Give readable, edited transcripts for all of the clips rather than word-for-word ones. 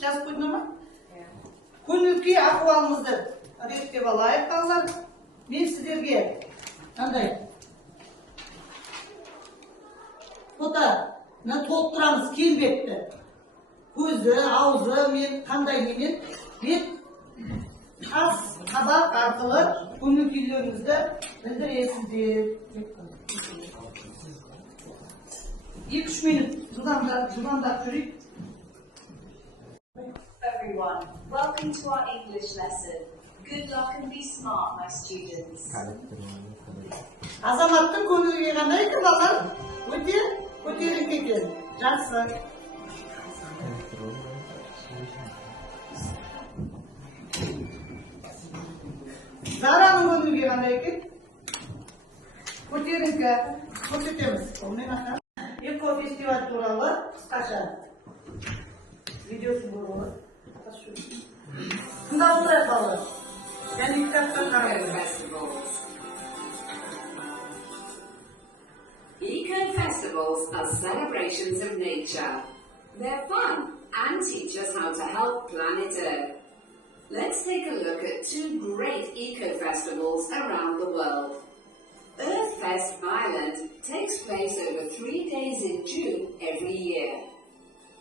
жазып қойдың ма? Көңіл-күй ахуалыңызды реттеп алайық, балалар. Мен сіздерге қандай фотоны толықтырамыз келбетті. Көзі, аузы, мен қандай немен бет қас қабақ арқылы көңіл-күйлеріңізді білдіресіздер. 2-3 минут жылдамдап жүрейік. Everyone, welcome to our English lesson. Good luck and be smart, my students. Азаматтың көңілге қандай екен, балалар? Өте көтеріңкі екен. Жақсы. Зараның көңілге қандай екен? Көтеріңкі. Көрсетеміз. Эко-фестиваль туралы қысқаша видеосын көріп тыңдап отырайық, балалар. Және кітаптан қарайық. Eco-festivals are celebrations of nature. They're fun and teach us how to help planet Earth. Let's take a look at 2 great eco-festivals around the world. Earthfest Ireland takes place over 3 days in June every year.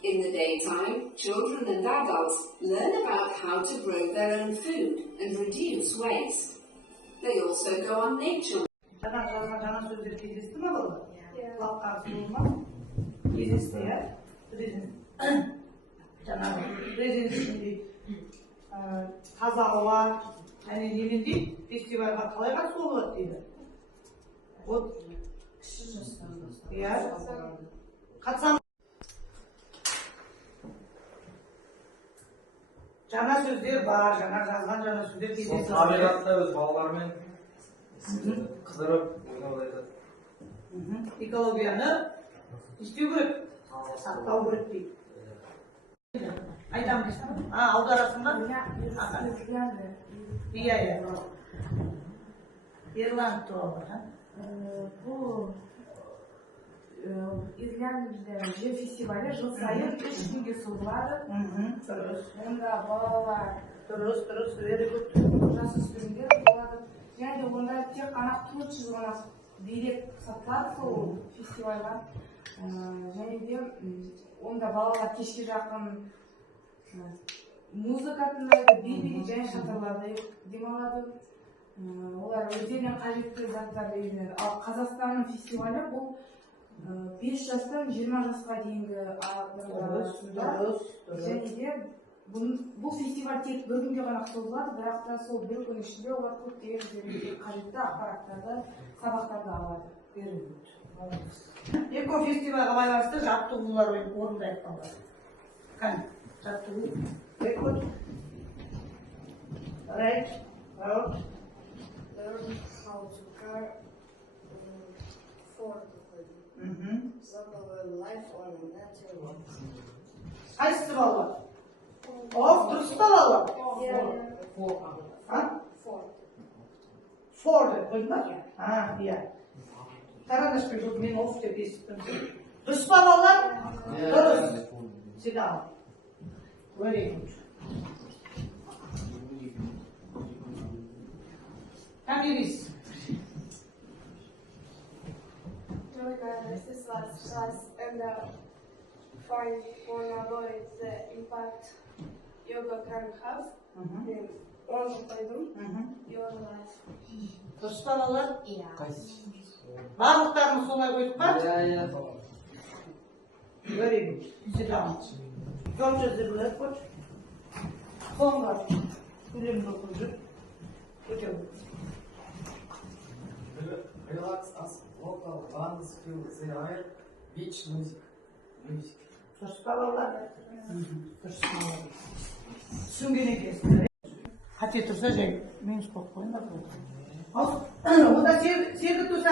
In the daytime, children and adults learn about how to grow their own food and reduce waste. They also go on nature. Жаңа сөздер кездесті ме бұл? Құлаққа сұлылма? Кездесті, жаңағы президентіндей таза ауа, және немендей фестивальға қалай қатысуға болады дейді. Вот. Қатысамыз. Жаңа сөздер бар, жаңа жазған жаңа сөздер кездесті. Табиғатта өз балалармен қыдырып ойнап айтады. Экологияны істеу керек, сақтау керек дейді. Айтамын дейсің? Аударасың ба? Иә. Ирланд туралы. Бұл Ирландияда жер фестивалі жыл сайын 3 күнге созылады. Онда балалар, жасөспірімдер болады. Және онда тек қана 400 ғана билет сатылады сол фестивальға. Және де онда балалар кешке жақын музыка тыңдайды, би және шатырларда демалады. Олар өздеріне қажетті заттарды үйренеді. Ал Қазақстанның фестивалі бұл 5 жастан 20 жасқа дейінгі арасында. Және де бұл фестиваль тек 1 күнге ғана созылады, бірақ та сол 1 күн ішінде олар көптеген қажетті ақпараттарды, сабақтарды алады. Эко-фестивальға байланысты жаттығулар орындайық, балалар. Қане, жаттығу. Right, out. Learn how to care for life on a natural. Қайсысы балалар? Дұрыс па балалар? For деп қойдың ба? Иә. Қараңызшы, жоқ, мен оф деп естіппін. Дұрыс па балалар? Дұрыс. Sit down. Very good. Come here. This is last class and find for avoid the impact yoga can have on your life. Дұрыс па балалар? Барлықтарымыз солай қойдық па? Very good. Sit down. Жол жүздірілер көш. Соңға көлемді көшіп. Көтеу. Relax as local bands fill the air, beach music. Дұрыс па балалар? Дұрыс па балалар? Түсінген екенсіңдер. Қате тұрса жай минус қойып қойыңдар. Онда сені тұрса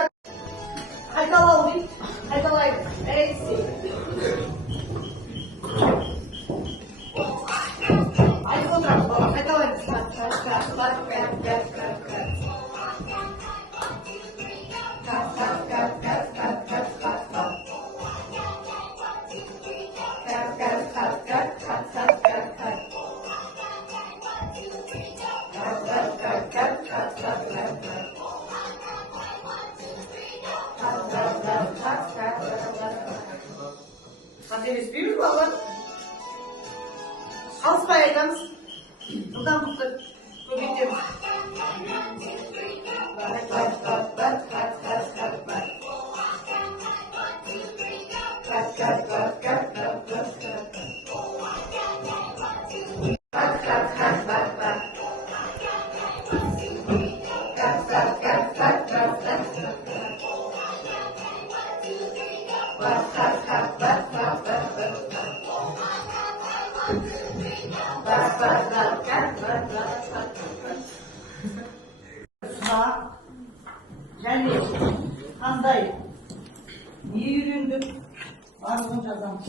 қайталау дейді. Қайталайды. Айтып отырамыз бала, қайталаймыз. Алыспай айтамыз. Жылдамдықты көбейтеміз. Сұрақ және қандай не үйрендік барлығын жазамыз.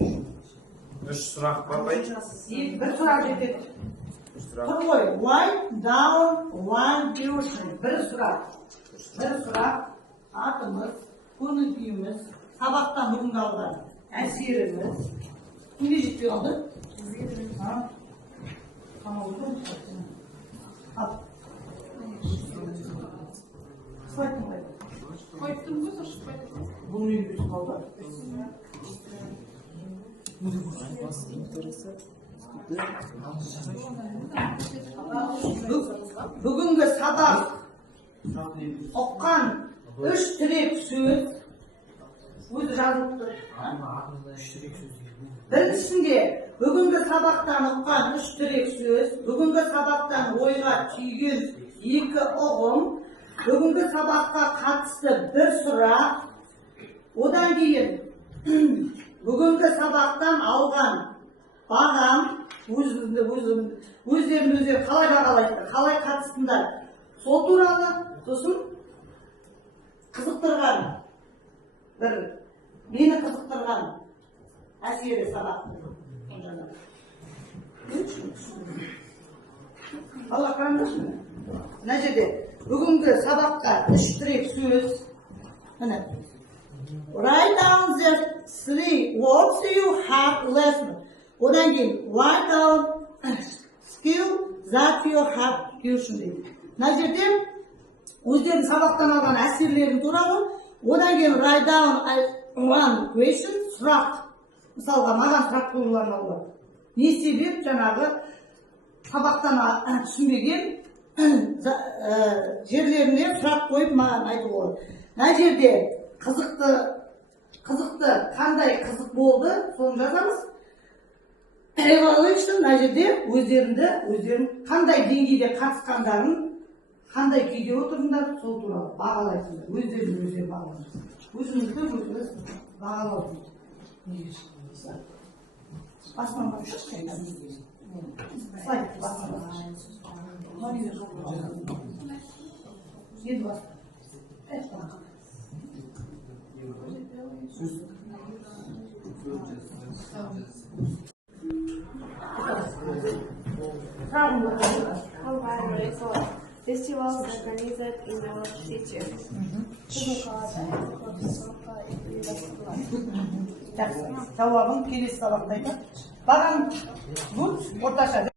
3 сұрақ бар бай. Бір сұрақ жетеді. Тұр ғой, write down one question. Бір сұрақ. Атымыз, көңіл күйіміз, сабақтан бүгінгі алған әсеріміз. Кімге жетпей қалды? Қойыптым ғой, сұршып қойыптым. Бұл не үйресіп қалды? Бүгінгі сабақ оққан 3 тірек сөз өзі жазылып тұр. Біріншісінде бүгінгі сабақтан ұққан 3 тірек сөз, бүгінгі сабақтан ойға түйген 2 ұғым, бүгінгі сабаққа қатысты 1 сұрақ, одан кейін бүгінгі сабақтан алған бағам, өздерін қалай бағалайды, қалай қатыстыңдар, сол туралы, сосын қызықтырған, мені қызықтырған әсері сабақты. Алла қараңдаршы. Мына жерде бүгінгі сабаққа 3 тірек сөз. Write down the 3 words you have lesson. Одан кейін write down skill that you have tuition дейді. Мына жерде өздерінің сабақтан алған әсерлерін туралы, одан кейін write down one question, сұрақ. Мысалға, маған сұрақ қоюларын алды. Не себеп жаңағы сабақтан түсінбеген жерлеріне сұрақ қойып маған айтуға болады. Мына жерде қызықты қандай қызық болды, соны жазамыз. Evaluation, мына жерде өздерін қандай деңгейде қатысқандарын, қандай күйде отырыңдар, сол туралы бағалайсыңдар. Өздерін бағалайсыңдар. Өзіңізді бағалаусыңдар. Басынан шықпайды. Слайд басынан. Енді басынан. Festivals organized in our city. Жауабын келесі сабақта айтады. Бағам орташа